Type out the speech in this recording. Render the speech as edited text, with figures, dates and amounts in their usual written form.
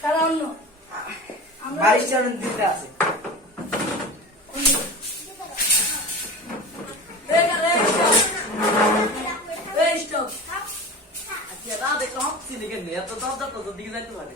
খেলা অন্য বারিশ চারণ দিতে আছে স্টপ আচ্ছা দাদা কম চিনি কেন এত দরজা তো দিকে যাইতে পারে